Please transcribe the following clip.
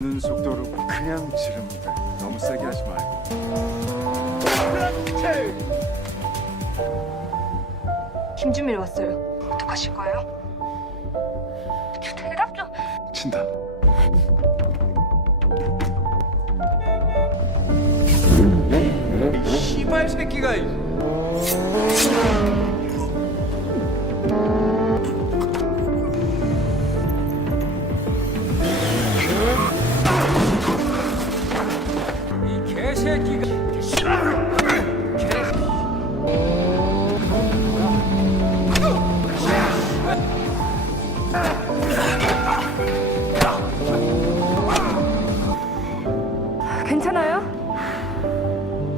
는 속도로 그냥 지르면 돼. 너무 세게 하지 말고. 김준밀 왔어요. 어떡하실 거예요? 대답 좀. 친다. 이 씨발 새끼가.